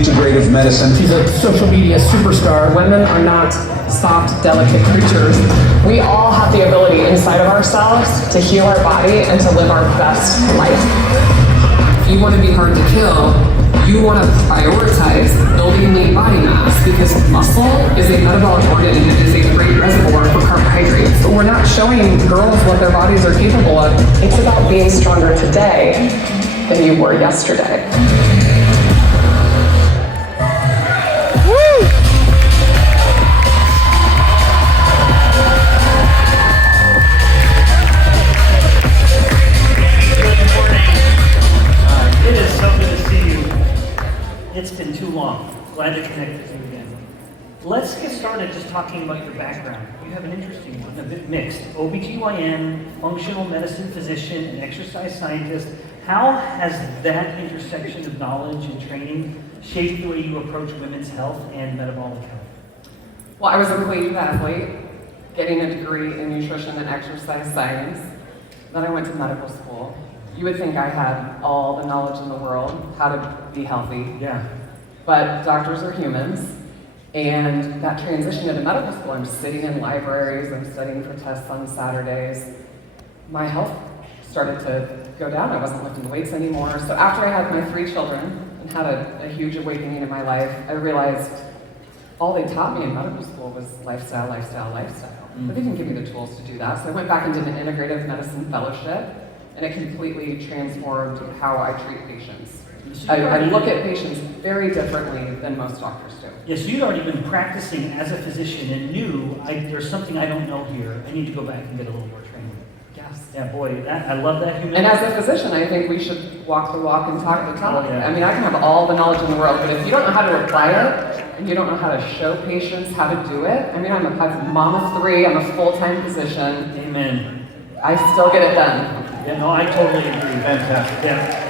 integrative medicine. She's a social media superstar. Women are not soft, delicate creatures. We all have the ability inside of ourselves to heal our body and to live our best life. If you want to be hard to kill, you want to prioritize building lean body mass because muscle is a metabolic organ and it is a great reservoir for carbohydrates. But we're not showing girls what their bodies are capable of. It's about being stronger today than you were yesterday. It is so good to see you. It's been too long. Glad to connect with you again. Let's get started just talking about your background. You have an interesting one, a bit mixed. OBGYN, functional medicine physician, and exercise scientist. How has that intersection of knowledge and training shaped the way you approach women's health and metabolic health? Well, I was a collegiate athlete, getting a degree in nutrition and exercise science. Then I went to medical school. You would think I had all the knowledge in the world, how to be healthy. Yeah. But doctors are humans. And that transition into medical school, I'm sitting in libraries, I'm studying for tests on Saturdays. My health started to go down. I wasn't lifting weights anymore. So after I had my 3 children and had a huge awakening in my life, I realized all they taught me in medical school was lifestyle, lifestyle, lifestyle. But they didn't give me the tools to do that. So I went back and did an integrative medicine fellowship, and it completely transformed how I treat patients. I look at patients very differently than most doctors do. Yes, you'd already been practicing as a physician and knew there's something I don't know here. I need to go back and get a little more training. Yes. Yeah, boy, I love that humility. And as a physician, I think we should walk the walk and talk the talk. Oh, yeah. I mean, I can have all the knowledge in the world, but if you don't know how to apply it, and you don't know how to show patients how to do it, I mean, I'm a mom of 3, I'm a full-time physician. Amen. I still get it done. Yeah, no, I totally agree. Fantastic. Yeah.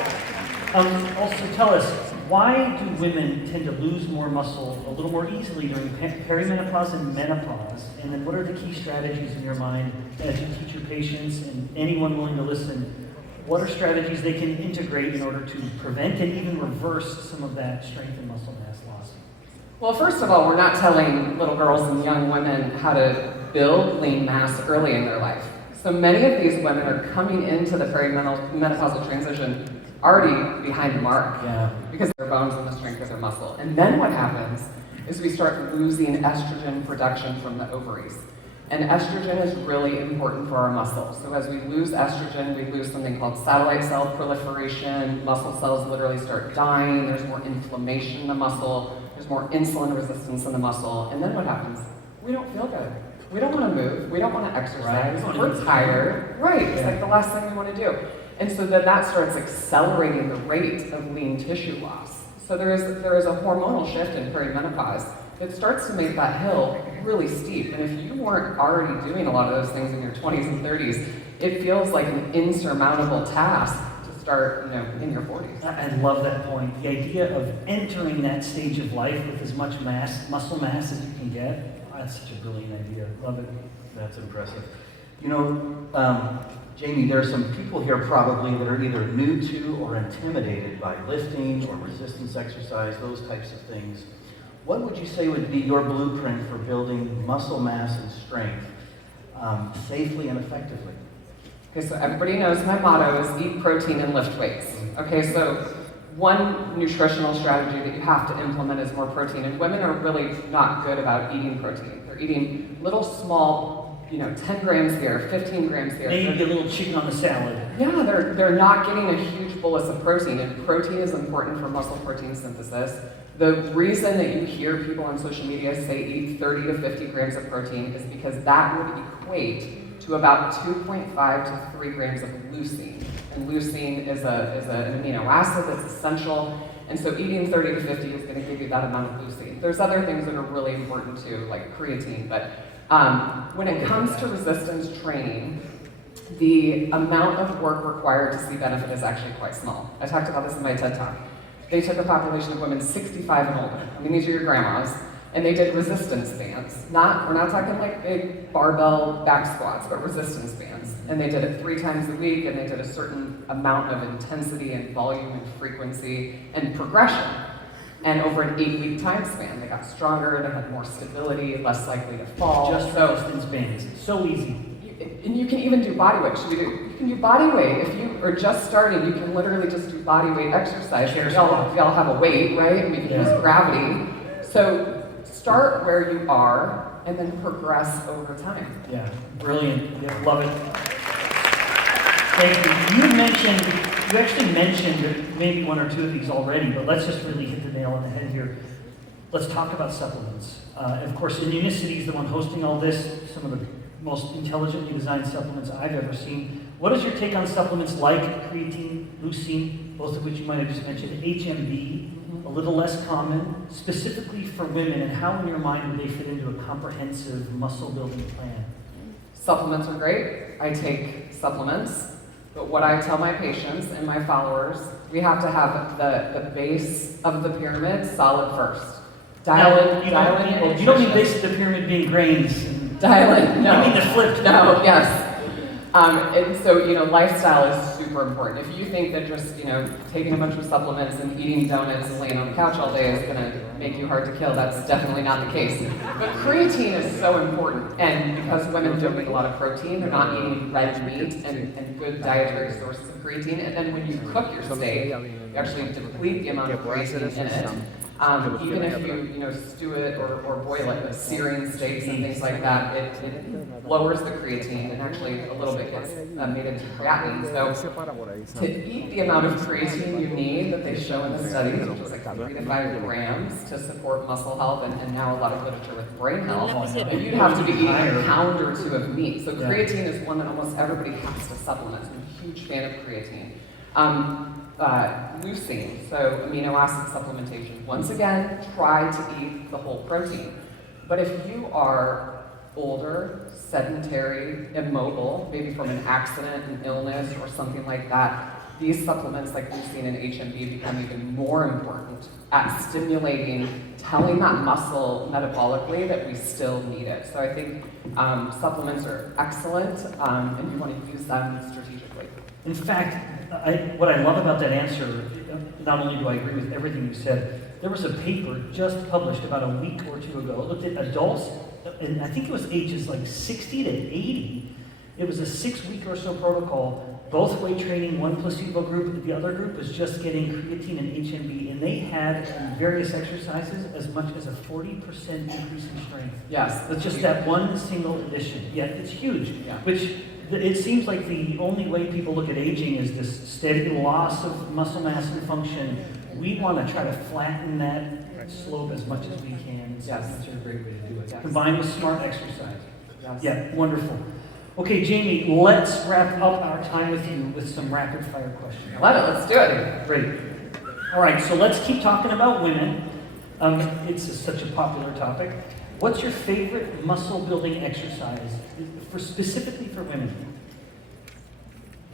Also, tell us, why do women tend to lose more muscle a little more easily during perimenopause and menopause? And then what are the key strategies in your mind as you teach your patients and anyone willing to listen? What are strategies they can integrate in order to prevent and even reverse some of that strength and muscle mass loss? Well, first of all, we're not telling little girls and young women how to build lean mass early in their life. So many of these women are coming into the perimenopausal transition already behind the mark because of their bones and the strength of their muscle. And then what happens is we start losing estrogen production from the ovaries. And estrogen is really important for our muscles. So as we lose estrogen, we lose something called satellite cell proliferation. Muscle cells literally start dying. There's more inflammation in the muscle. There's more insulin resistance in the muscle. And then what happens? We don't feel good. We don't want to move. We don't want to exercise. Right. We're tired. Right. It's like the last thing we want to do. And so then that starts accelerating the rate of lean tissue loss. So there is a hormonal shift in perimenopause that starts to make that hill really steep. And if you weren't already doing a lot of those things in your 20s and 30s, it feels like an insurmountable task to start, in your 40s. I love that point. The idea of entering that stage of life with as much muscle mass as you can get. That's such a brilliant idea. Love it. That's impressive. Jamie, there are some people here probably that are either new to or intimidated by lifting or resistance exercise, those types of things. What would you say would be your blueprint for building muscle mass and strength safely and effectively? Okay, so everybody knows my motto is eat protein and lift weights. Okay, so one nutritional strategy that you have to implement is more protein. And women are really not good about eating protein. They're eating little small, 10 grams here, 15 grams here. Maybe a little chicken on the salad. Yeah, they're not getting a huge bolus of protein. And protein is important for muscle protein synthesis. The reason that you hear people on social media say eat 30 to 50 grams of protein is because that would equate to about 2.5 to 3 grams of leucine. And leucine is an amino acid that's essential. And so eating 30 to 50 is going to give you that amount of leucine. There's other things that are really important too, like creatine. But when it comes to resistance training, the amount of work required to see benefit is actually quite small. I talked about this in my TED Talk. They took a population of women 65 and older. I mean, these are your grandmas. And they did resistance bands. We're not talking like big barbell back squats, but resistance bands. And they did it 3 times a week, and they did a certain amount of intensity and volume and frequency and progression. And over an 8-week time span, they got stronger, they had more stability, less likely to fall. Just resistance bands. So easy. And you can even do body weight. You can do body weight. If you are just starting, you can literally just do body weight exercise. We all have a weight, right? And we can use gravity. So start where you are and then progress over time. Yeah, brilliant. Yeah, love it. Thank you. You actually mentioned maybe one or two of these already, but let's just really hit the nail on the head here. Let's talk about supplements. Of course, Unicity is the one hosting all this, some of the most intelligently designed supplements I've ever seen. What is your take on supplements like creatine, leucine, both of which you might have just mentioned, HMB, a little less common, specifically for women, and how in your mind would they fit into a comprehensive muscle building plan? Supplements are great. I take supplements, but what I tell my patients and my followers, we have to have the base of the pyramid solid first. Dial in. You don't mean base of the pyramid being grains. Dial in. No. You mean the flipped? No. Yes. And so, lifestyle is super important. If you think that just, taking a bunch of supplements and eating donuts and laying on the couch all day is going to make you hard to kill, that's definitely not the case. But creatine is so important. And because women don't eat a lot of protein, they're not eating red meat and good dietary sources of creatine. And then when you cook your steak, you actually deplete the amount of creatine in it. Even if you stew it or boil it with searing steaks and things like that, it lowers the creatine and actually a little bit gets made into creatinine. So to eat the amount of creatine you need that they show in the studies, which is like 3 to 5 grams to support muscle health and now a lot of literature with brain health, you'd have to be eating a pound or 2 of meat. So creatine is one that almost everybody has to supplement. I'm a huge fan of creatine. Leucine, so amino acid supplementation. Once again, try to eat the whole protein. But if you are older, sedentary, immobile, maybe from an accident, an illness, or something like that, these supplements like leucine and HMB become even more important at stimulating, telling that muscle metabolically that we still need it. So I think supplements are excellent, and you want to use them strategically. In fact, what I love about that answer, not only do I agree with everything you said, there was a paper just published about a week or 2 ago. It looked at adults, and I think it was ages like 60 to 80. It was a 6-week or so protocol, both weight training, one placebo group, the other group was just getting creatine and HMB, and they had in various exercises as much as a 40% increase in strength. Yes. With just that one single addition. Yeah, it's huge, which it seems like the only way people look at aging is this steady loss of muscle mass and function. We want to try to flatten that slope as much as we can. So that's a great way to do it. Yes. Combined with smart exercise. Yes. Yeah, wonderful. Okay, Jamie, let's wrap up our time with you with some rapid fire questions. Let's do it. Great. All right, so let's keep talking about women. It's such a popular topic. What's your favorite muscle building exercise, specifically for women?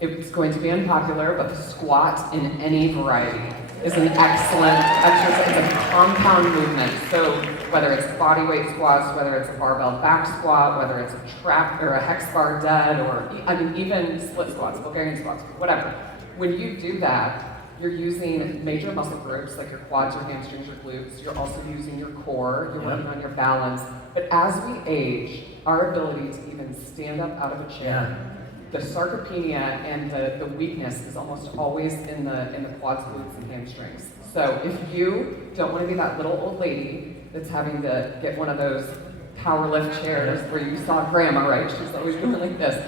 It's going to be unpopular, but the squat in any variety is an excellent exercise. It's a compound movement. So whether it's body weight squats, whether it's a barbell back squat, whether it's a trap or a hex bar dead, or even split squats, Bulgarian squats, whatever. When you do that, you're using major muscle groups like your quads, your hamstrings, your glutes. You're also using your core. You're working on your balance. But as we age, our ability to even stand up out of a chair, the sarcopenia and the weakness is almost always in the quads, glutes, and hamstrings. So if you don't want to be that little old lady that's having to get one of those power lift chairs where you saw grandma, right? She's always doing like this.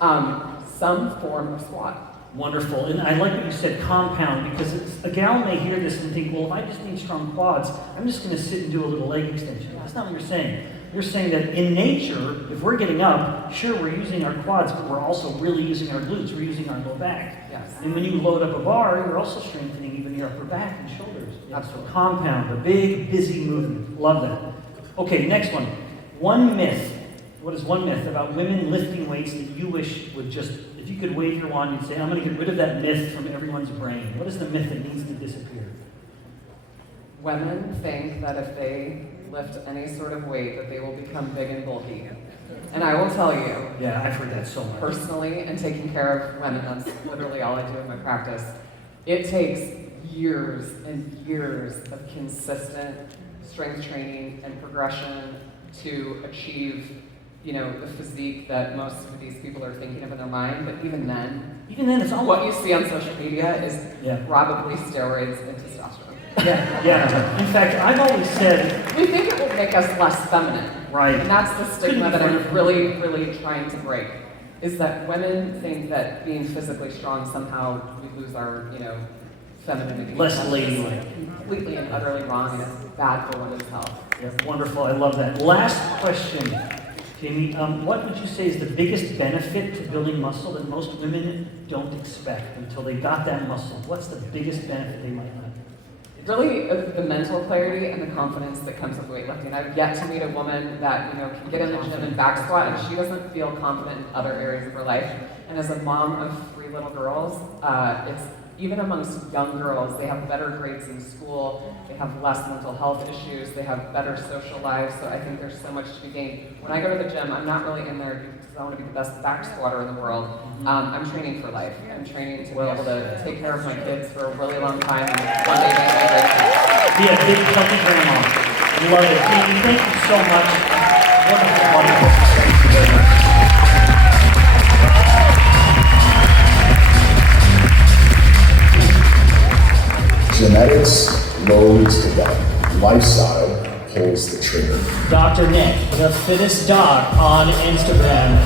Some form of squat. Wonderful. And I like what you said, compound, because a gal may hear this and think, well, if I just need strong quads, I'm just going to sit and do a little leg extension. That's not what you're saying. You're saying that in nature, if we're getting up, sure, we're using our quads, but we're also really using our glutes. We're using our low back. Yes. And when you load up a bar, you're also strengthening even your upper back and shoulders. Absolutely. So compound, a big, busy movement. Love that. Okay, next one. One myth. What is one myth about women lifting weights that you wish would just, if you could wave your wand, you'd say, I'm going to get rid of that myth from everyone's brain. What is the myth that needs to disappear? Women think that if they lift any sort of weight that they will become big and bulky. And I will tell you, yeah, I've heard that so much. Personally, and taking care of women, that's literally all I do in my practice. It takes years and years of consistent strength training and progression to achieve, the physique that most of these people are thinking of in their mind. But even then, it's all what you see on social media is Yeah. probably steroids and testosterone. Yeah. In fact, I've always said, We think it will make us less feminine. right. And that's the stigma that I'm really, really trying to break, is that women think that being physically strong somehow we lose our, femininity. Less That's ladylike. Completely and utterly wrong, and it's bad for women's health. Yeah, wonderful. I love that. Last question, Jamie. What would you say is the biggest benefit to building muscle that most women don't expect until they got that muscle? What's the biggest benefit they might not? Really, the mental clarity and the confidence that comes with weightlifting. I've yet to meet a woman that can get in the gym and back squat, and she doesn't feel confident in other areas of her life. And as a mom of 3 little girls, it's even amongst young girls, they have better grades in school, they have less mental health issues, they have better social lives, so I think there's so much to be gained. When I go to the gym, I'm not really in there because I want to be the best back squatter in the world. I'm training for life. I'm training to be able to take care of my kids for a really long time and one day make my great. Be a big healthy grandma. Love it. Jamie, thank you so much. Wonderful. Thank you very much. Genetics loads the gun. Lifestyle pulls the trigger. Dr. Nick, the fittest doc on Instagram.